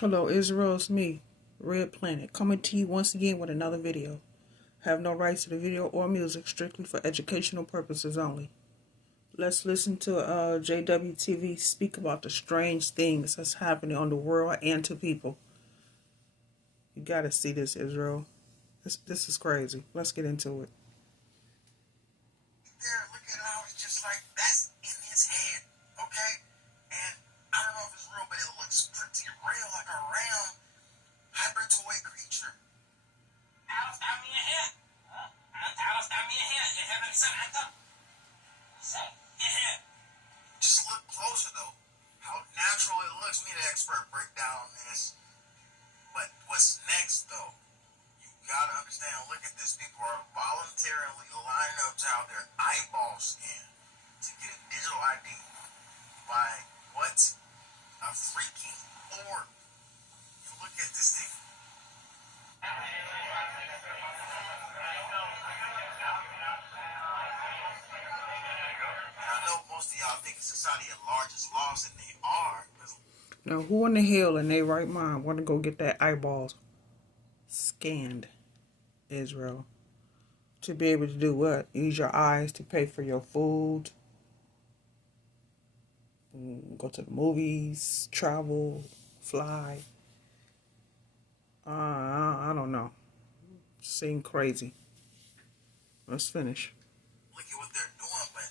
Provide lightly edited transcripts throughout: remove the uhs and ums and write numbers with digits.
Hello Israel, it's me, Red Planet, coming to you once again with another video. Have no rights to the video or music, strictly for educational purposes only. Let's listen to JWTV speak about the strange things that's happening on the world and to people. You gotta see this, Israel. This is crazy. Let's get into it. There, look at how it's just like that's in his head, okay? And I don't know if it's real, but it looks pretty real, like a round hypertoid creature. Alas kami head. Alas kami head. You haven't said that. Yeah. Just look closer though. How natural it looks. Me, the expert, break down this. But what's next though? You gotta understand. Look at this. People are voluntarily lining up to have their eyeballs scanned to get a digital ID by what? A freaking orb. You look at this thing. I know most of y'all think society at large is lost, and they are. Now, who in the hell in their right mind want to go get their eyeballs scanned, Israel? To be able to do what? Use your eyes to pay for your food, go to the movies, travel, fly. I don't know. Seem crazy. Let's finish. Look at what they're doing, but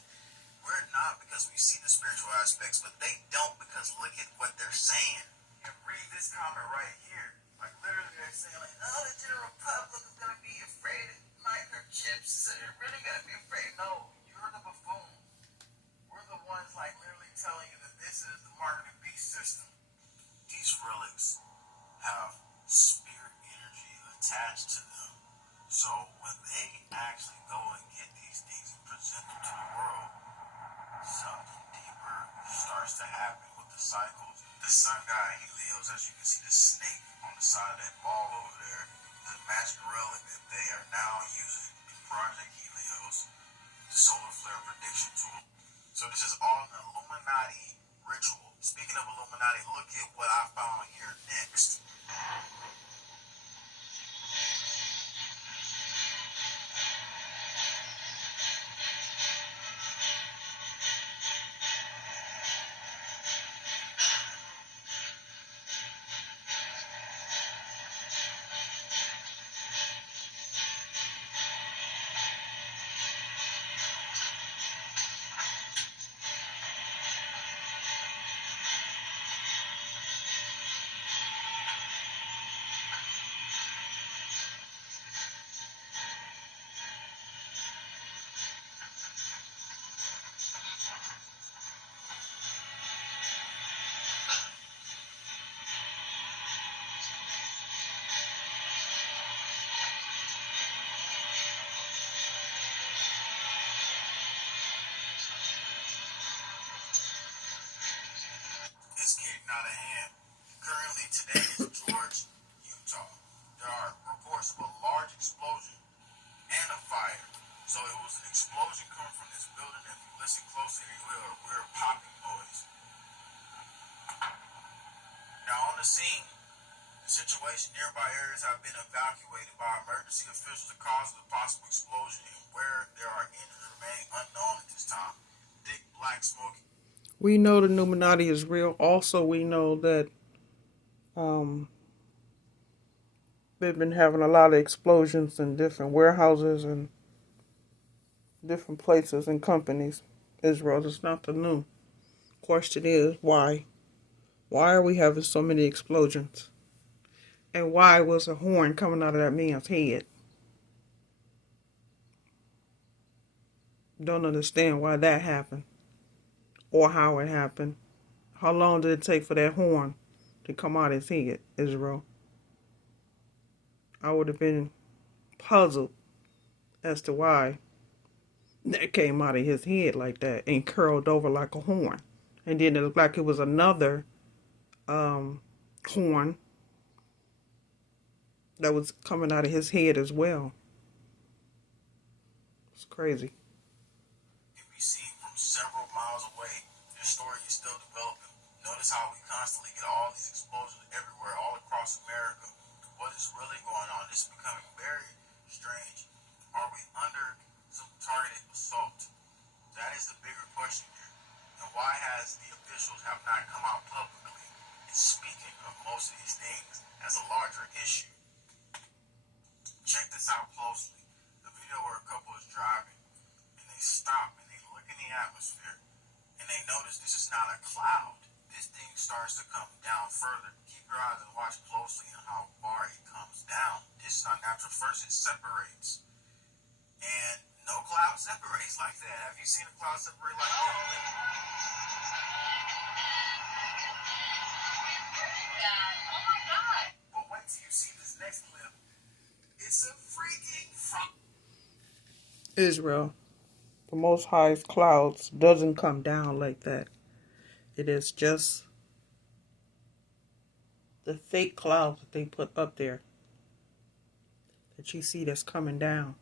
we're not, because we see the spiritual aspects, but they don't, because look at what they're saying. And read this comment right here. Like literally they're saying like, oh, the general public is gonna be afraid of microchips. They're really gonna be afraid. No, you're the buffoon. We're the ones like literally telling you that this is the mark of the beast system. These relics have spirit energy attached to them. So when they actually go and get these things and present them to the world, something deeper starts to happen with the cycles. The sun god Helios, as you can see the snake on the side of that ball over there, the magic relic that they are now using in Project Helios, the solar flare prediction tool. So this is all an Illuminati ritual. Speaking of Illuminati, look at what I found here next. It's getting out of hand. Currently today is George, Utah. There are reports of a large explosion and a fire. So it was an explosion coming from this building. If you listen closely, you hear a weird popping noise. Now on the scene, the situation, nearby areas have been evacuated by emergency officials. The cause of the possible explosion and where there are injuries remain unknown at this time. Thick black smoke. We know the Illuminati is real. Also, we know that they've been having a lot of explosions in different warehouses and different places and companies. Israel is not the new. Question is, why? Why are we having so many explosions? And why was a horn coming out of that man's head? Don't understand why that happened or how it happened. How long did it take for that horn to come out of his head, Israel? I would have been puzzled as to why that came out of his head like that and curled over like a horn. And then it looked like it was another horn that was coming out of his head as well. It's crazy. Can be seen from several miles away. This story is still developing. Notice how we constantly get all these explosions everywhere, all things as a larger issue. Check this out closely. The video where a couple is driving and they stop and they look in the atmosphere and they notice this is not a cloud. This thing starts to come down further. Keep your eyes and watch closely on how far it comes down. This is not natural. First it separates. And no cloud separates like that. Have you seen a cloud separate like that? Oh my God. But wait till you see this next clip. It's a freaking Israel, the Most High's clouds doesn't come down like that. It is just the fake clouds that they put up there that you see that's coming down.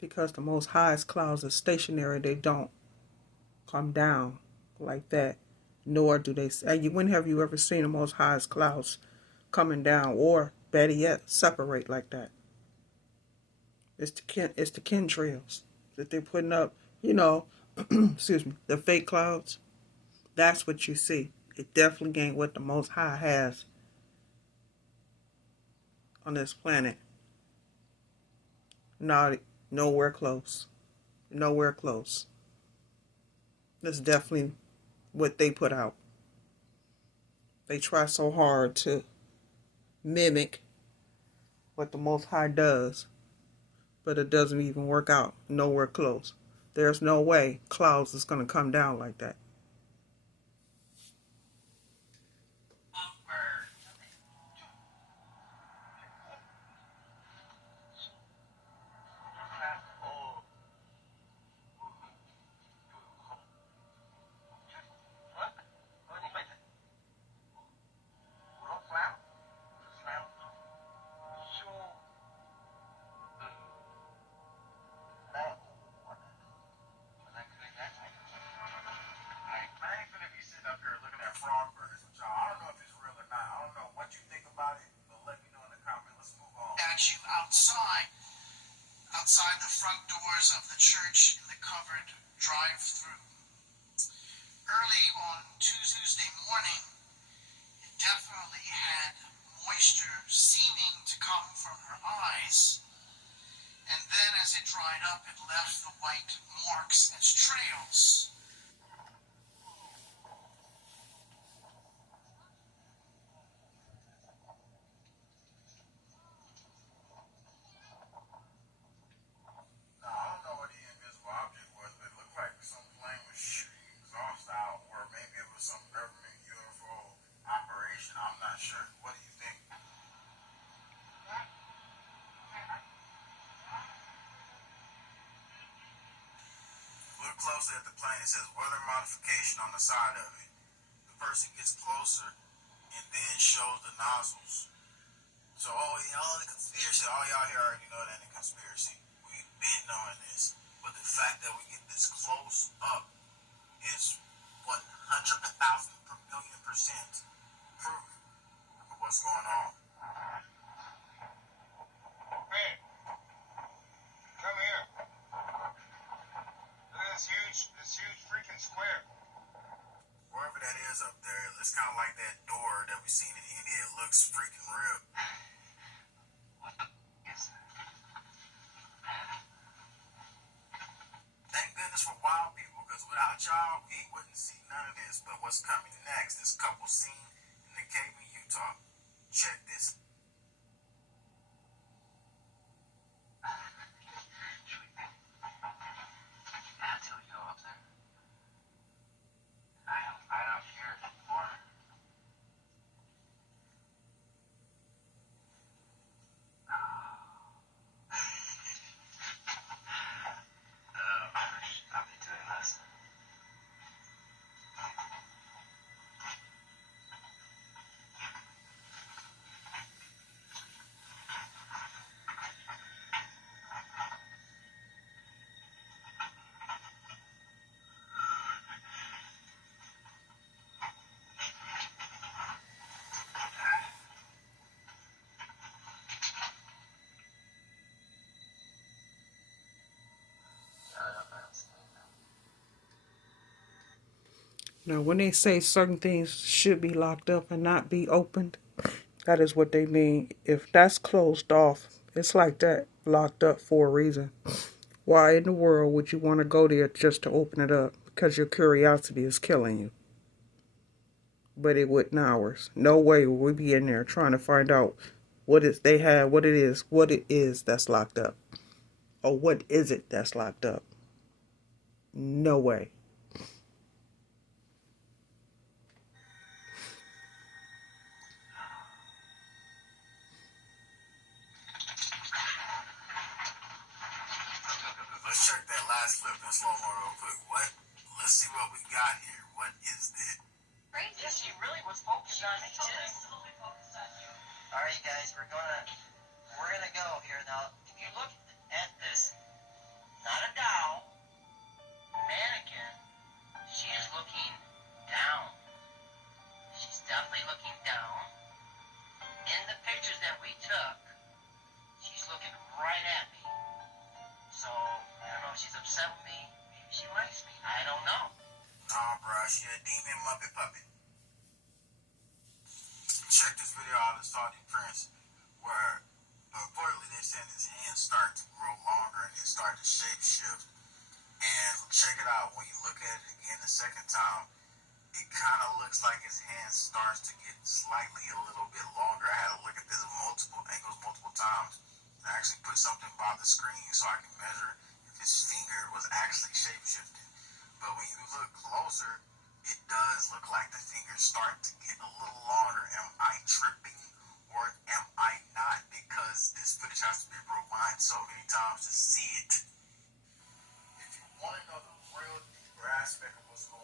Because the Most High's clouds are stationary, they don't come down like that. Nor do they. When have you ever seen the Most High's clouds coming down, or better yet, separate like that? It's the chemtrails that they're putting up. Excuse me, the fake clouds. That's what you see. It definitely ain't what the Most High has on this planet. Not nowhere close. Nowhere close. That's definitely what they put out. They try so hard to mimic what the Most High does, but it doesn't even work out. Nowhere close. There's no way clouds is going to come down like that. Outside the front doors of the church in the covered drive-through. Early on Tuesday morning, it definitely had moisture seeming to come from her eyes. And then as it dried up, it left the white marks as trails. Closely at the plane, it says weather modification on the side of it. The person gets closer and then shows the nozzles. So, all the conspiracy, all y'all here already know that in conspiracy. We've been knowing this. But the fact that we get this close up is 100,000 per million percent proof of what's going on. Hey, come here. This huge freaking square. Wherever that is up there, it's kind of like that door that we seen in India. It looks freaking real. What the is that? Thank goodness for wild people, because without y'all, we wouldn't see none of this. But what's coming next? This couple seen in the cave in Utah. Check this. Now, when they say certain things should be locked up and not be opened, that is what they mean. If that's closed off, it's like that, locked up for a reason. Why in the world would you want to go there just to open it up? Because your curiosity is killing you. But it wouldn't ours. No way would we be in there trying to find out they have, what it is that's locked up. Or what is it that's locked up? No way. Let's check that last clip in slow-mo real quick. Let's see what we got here. What is this? Yeah, she really was focused on me too. Alright guys, we're gonna go here now. If you look at this, not a doll, mannequin, she is looking down. She's definitely looking down. In the pictures that we took, she's looking right at me. So, I don't know if she's upset with me. Maybe she likes me. I don't know. Nah, bro, she a demon Muppet puppet. Check this video out of Salty Prince, where reportedly they're saying his hands start to grow longer and they start to shape shift. And check it out, when you look at it again the second time, it kind of looks like his hand starts to get slightly a little bit longer. I had to look at this multiple angles, multiple times. I actually put something by the screen so I can measure if his finger was actually shape shifting. But when you look closer, it does look like the fingers start to get a little longer. Am I tripping or am I not? Because this footage has to be rewind so many times to see it. If you want to know the real deeper aspect of what's going